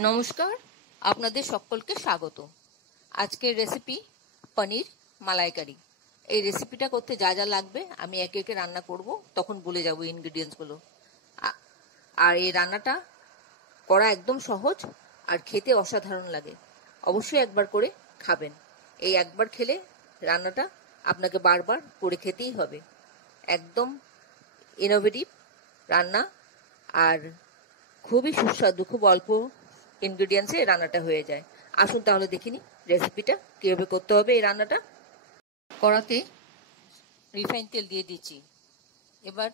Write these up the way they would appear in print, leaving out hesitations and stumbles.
নমস্কার, আপনাদের সকলকে স্বাগত। আজকের রেসিপি পনির মালাইকারি। এই রেসিপিটা করতে যা যা লাগবে আমি একে একে রান্না করব, তখন বলে যাব ইনগ্রেডিয়েন্টসগুলো। আর এই রান্নাটা করা একদম সহজ আর খেতে অসাধারণ লাগে। অবশ্যই একবার করে খাবেন। এই একবার খেলে রান্নাটা আপনাকে বারবার করে খেতেই হবে। একদম ইনোভেটিভ রান্না আর খুবই সুস্বাদু, খুব অল্প ইনগ্রেডিয়েন্টসে রান্নাটা হয়ে যায়। আসুন তাহলে দেখিনি রেসিপিটা কিভাবে করতে হবে। এই রান্নাটা কড়াতে রিফাইন তেল দিয়ে দিচ্ছি। এবার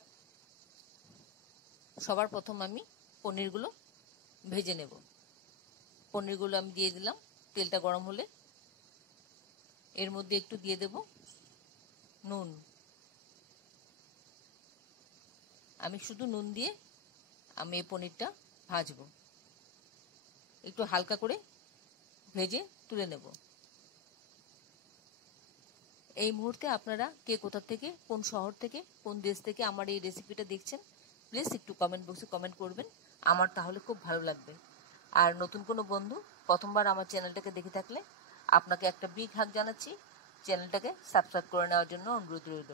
সবার প্রথম আমি পনিরগুলো ভেজে নেব। পনিরগুলো আমি দিয়ে দিলাম। তেলটা গরম হলে এর মধ্যে একটু দিয়ে দেব নুন। আমি শুধু নুন দিয়ে আমি এই পনিরটা ভাজবো। একটু হালকা করে ভেজে তুলে নেব। এই মুহূর্তে আপনারা কে কোথা থেকে, কোন শহর থেকে, কোন দেশ থেকে আমার এই রেসিপিটা দেখছেন, প্লিজ একটু কমেন্ট বক্সে কমেন্ট করবেন। আমার তাহলে খুব ভালো লাগবে। আর নতুন কোনো বন্ধু প্রথমবার আমার চ্যানেলটাকে দেখে থাকলে আপনাকে একটা বিগ হাগ জানাচ্ছি। চ্যানেলটাকে সাবস্ক্রাইব করে নেওয়ার জন্য অনুরোধ রইল।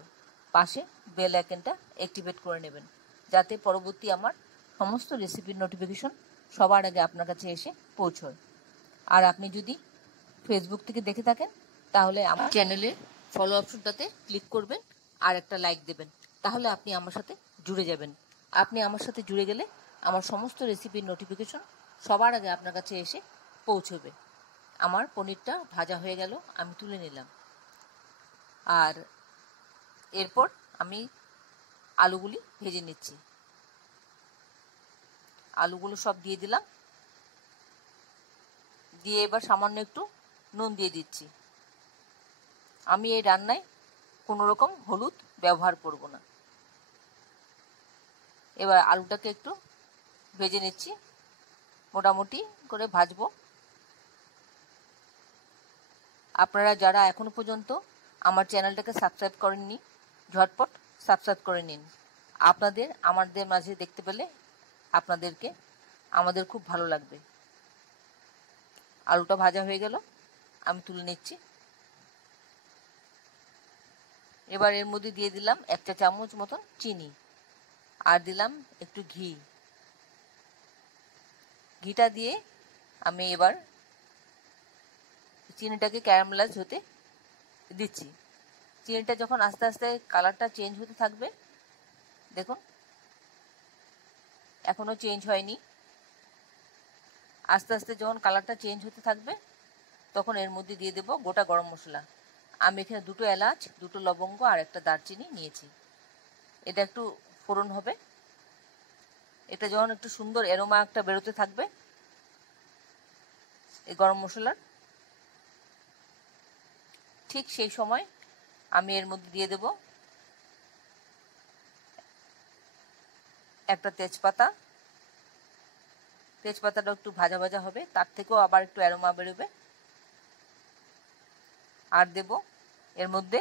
পাশে বেল আইকনটা অ্যাক্টিভেট করে নেবেন, যাতে পরবর্তী আমার সমস্ত রেসিপির নোটিফিকেশন সবার আগে আপনার কাছে এসে পৌঁছয়। আর আপনি যদি ফেসবুক থেকে দেখে থাকেন তাহলে আমার চ্যানেলের ফলো অপশনটাতে ক্লিক করবেন আর একটা লাইক দেবেন। তাহলে আপনি আমার সাথে জুড়ে যাবেন। আপনি আমার সাথে জুড়ে গেলে আমার সমস্ত রেসিপির নোটিফিকেশন সবার আগে আপনার কাছে এসে পৌঁছবে। আমার পনিরটা ভাজা হয়ে গেল, আমি তুলে নিলাম। আর এরপর আমি আলুগুলি ভেজে নিচ্ছি। আলুগুলো সব দিয়ে দিলাম। দিয়ে এবার সামান্য একটু নুন দিয়ে দিচ্ছি। আমি এই রান্নায় কোনো রকম হলুদ ব্যবহার করব না। এবার আলুটাকে একটু ভেজে নিচ্ছি, মোটামুটি করে ভাজবো। আপনারা যারা এখনো পর্যন্ত আমার চ্যানেলটাকে সাবস্ক্রাইব করেননি, ঝটপট সাবস্ক্রাইব করে নিন। আপনাদের আমাদের মাঝে দেখতে পেলে আমাদের খুব ভালো লাগবে। আলুটা ভাজা হয়ে গেল, আমি তুলে নিচ্ছি। এবার এর মধ্যে দিয়ে দিলাম 1 চা চামচ মতন চিনি, আর দিলাম একটু ঘি। ঘিটা দিয়ে আমি এবার চিনিটাকে ক্যারামেলাইজ হতে দিচ্ছি। চিনিটা যখন আস্তে আস্তে কালারটা চেঞ্জ হতে থাকবে, দেখুন এখনো চেঞ্জ হয়নি। আস্তে আস্তে যখন কালারটা চেঞ্জ হতে থাকবে তখন এর মধ্যে দিয়ে দেব গোটা গরম মশলা। আমি এখানে 2টো এলাচ, 2টো লবঙ্গ আর একটা দারচিনি নিয়েছি। এটা একটু ফোড়ন হবে। এটা যখন একটু সুন্দর এরোমা একটা বেরোতে থাকবে এই গরম মশলার, ঠিক সেই সময় আমি এর মধ্যে দিয়ে দেব একটা তেজপাতা। তেজপাতাটা একটু ভাজা ভাজা হবে, তার থেকেও আবার একটু অ্যারোমা বেরোবে। আর দেব এর মধ্যে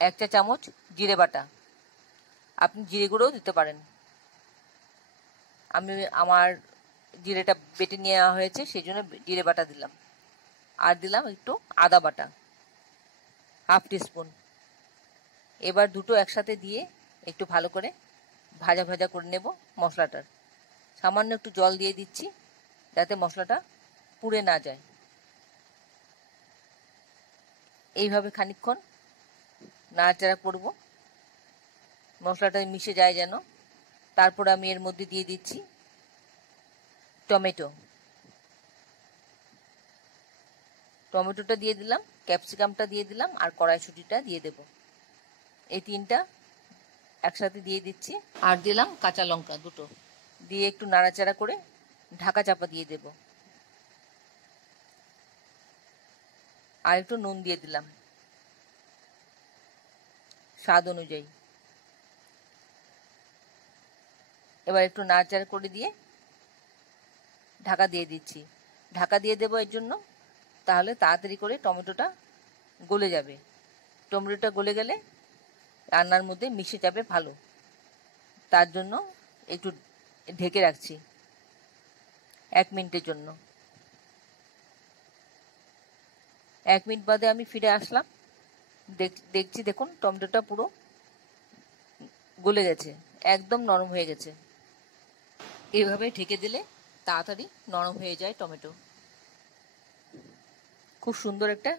এক চা চামচ জিরে বাটা। আপনি জিরে গুঁড়োও দিতে পারেন। আমার জিরেটা বেটে নেওয়া হয়েছে, সেই জন্য জিরে বাটা দিলাম। আর দিলাম একটু আদা বাটা, 1/2 টিস্পুন। এবার দুটো একসাথে দিয়ে একটু ভালো করে ভাজা ভাজা করে নেব মশলাটার। সামান্য একটু জল দিয়ে দিচ্ছি যাতে মশলাটা পুড়ে না যায়। এইভাবে খানিকক্ষণ নাড়াচাড়া করব, মশলাটা মিশে যায় যেন। তারপর আমি এর মধ্যে দিয়ে দিচ্ছি টমেটোটা দিয়ে দিলাম, ক্যাপসিকামটা দিয়ে দিলাম, আর কড়াইশুঁটিটা দিয়ে দেব। এই 3টা একসাথে দিয়ে দিচ্ছি। আর দিলাম কাঁচা লঙ্কা 2টো, দিয়ে একটু নাড়াচাড়া করে ঢাকা চাপা দিয়ে দেব। আর একটু নুন দিয়ে দিলাম স্বাদ অনুযায়ী। এবার একটু নাড়াচাড়া করে দিয়ে ঢাকা দিয়ে দিচ্ছি। ঢাকা দিয়ে দেবো এর জন্য, তাহলে তাড়াতাড়ি করে টমেটোটা গলে যাবে। টমেটোটা গলে গেলে রান্নার মধ্যে মিশে যাবে ভালো। তার জন্য একটু ঢেকে রাখছি 1 মিনিটের জন্য। 1 মিনিট বাদে আমি ফিরে আসলাম। দেখছি দেখুন টমেটোটা পুরো গলে গেছে, একদম নরম হয়ে গেছে। এইভাবে ঢেকে দিলে তাড়াতাড়ি নরম হয়ে যায় টমেটো। খুব সুন্দর একটা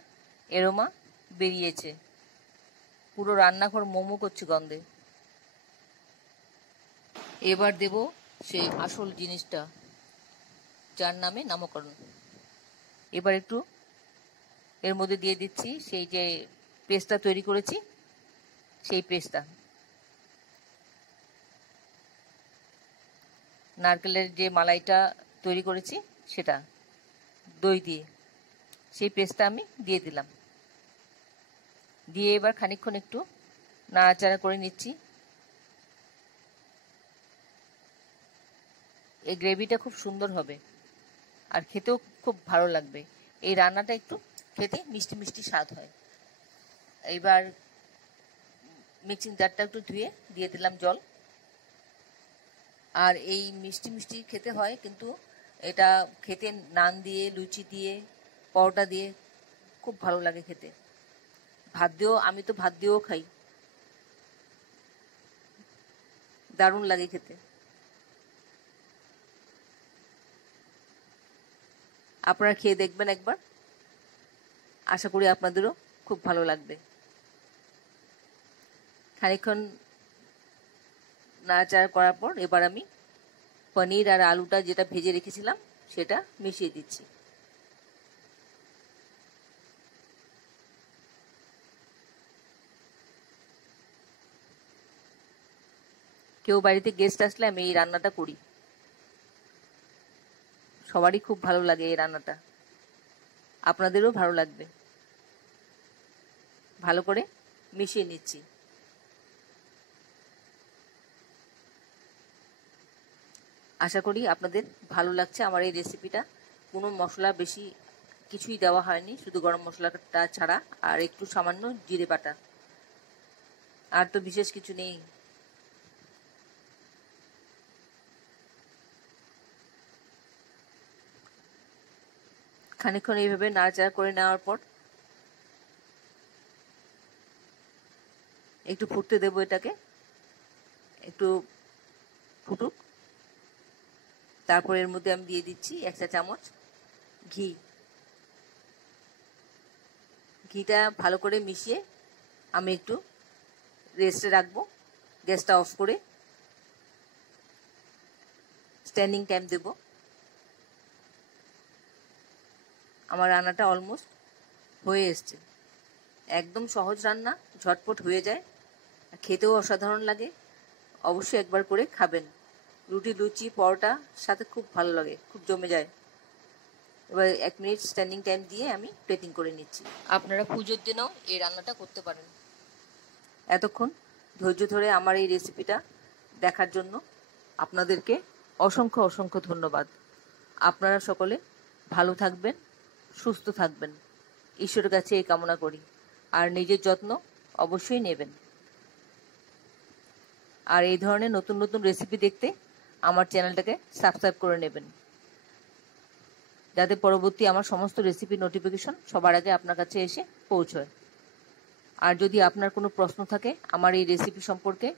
এরোমা বেরিয়েছে, পুরো রান্নাঘর মোমো করছে গন্ধে। এবার দেব সেই আসল জিনিসটা, যার নামে নামকরণ। এবার একটু এর মধ্যে দিয়ে দিচ্ছি সেই যে পেস্টটা তৈরি করেছি, সেই পেস্টটা, নারকেলের যে মালাইটা তৈরি করেছি সেটা, দই দিয়ে সেই পেস্টটা আমি দিয়ে দিলাম। দিয়ে এবার খানিকক্ষণ একটু নাড়াচাড়া করে নিচ্ছি। এই গ্রেভিটা খুব সুন্দর হবে আর খেতেও খুব ভালো লাগবে। এই রান্নাটা একটু খেতে মিষ্টি মিষ্টি স্বাদ হয়। এইবার মিক্সিং জারটা একটু ধুয়ে দিয়ে দিলাম জল। আর এই মিষ্টি মিষ্টি খেতে হয়, কিন্তু এটা খেতে নান দিয়ে, লুচি দিয়ে, পরোটা দিয়ে খুব ভালো লাগে খেতে। ভাত দিয়েও, আমি তো ভাত দিয়েও খাই, দারুণ লাগে খেতে। আপনারা খেয়ে দেখবেন একবার, আশা করি আপনাদেরও খুব ভালো লাগবে। খানিকক্ষণ নাড়াচাড়া করার পর এবার আমি পনির আর আলুটা যেটা ভেজে রেখেছিলাম সেটা মিশিয়ে দিচ্ছি। কেউ বাড়িতে গেস্ট আসলে আমি এই রান্নাটা করি, সবারই খুব ভালো লাগে এই রান্নাটা, আপনাদেরও ভালো লাগবে। ভালো করে মিশিয়ে নিচ্ছি। আশা করি আপনাদের ভালো লাগছে আমার এই রেসিপিটা। কোনো মশলা বেশি কিছুই দেওয়া হয়নি, শুধু গরম মশলাটা ছাড়া আর একটু সামান্য জিরে বাটা, আর তো বিশেষ কিছু নেই। খানিকক্ষণ এইভাবে নাড়াচাড়া করে নেওয়ার পর একটু ফুটতে দেবো, এটাকে একটু ফুটুক। তারপর এর মধ্যে আমি দিয়ে দিচ্ছি 1 চা চামচ ঘি। ঘিটা ভালো করে মিশিয়ে আমি একটু রেস্টে রাখবো, গ্যাসটা অফ করে স্ট্যান্ডিং টাইম দেব। আমার রান্নাটা অলমোস্ট হয়ে এসছে। একদম সহজ রান্না, ঝটপট হয়ে যায়, খেতেও অসাধারণ লাগে। অবশ্যই একবার করে খাবেন, রুটি, লুচি, পরোটা সাথে খুব ভালো লাগে, খুব জমে যায়। এবার 1 মিনিট স্ট্যান্ডিং টাইম দিয়ে আমি প্লেটিং করে নিচ্ছি। আপনারা পুজোর দিনেও এই রান্নাটা করতে পারেন। এতক্ষণ ধৈর্য ধরে আমার এই রেসিপিটা দেখার জন্য আপনাদেরকে অসংখ্য অসংখ্য ধন্যবাদ। আপনারা সকলে ভালো থাকবেন, সুস্থ থাকবেন, ঈশ্বরের কাছে এই কামনা করি। আর নিজের যত্ন অবশ্যই নেবেন। আর এই ধরনের নতুন নতুন রেসিপি দেখতে আমার চ্যানেলটাকে সাবস্ক্রাইব করে নেবেন, যাতে পরবর্তী আমার সমস্ত রেসিপি নোটিফিকেশন সবার আগে আপনার কাছে এসে পৌঁছয়। আর যদি আপনার কোনো প্রশ্ন থাকে আমার এই রেসিপি সম্পর্কে,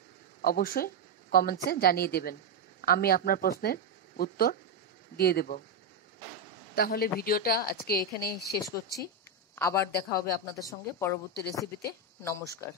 অবশ্যই কমেন্টসে জানিয়ে দেবেন, আমি আপনার প্রশ্নের উত্তর দিয়ে দেব। তাহলে ভিডিওটা আজকে এখানেই শেষ করছি। আবার দেখা হবে আপনাদের সঙ্গে পরবর্তী রেসিপিতে। নমস্কার।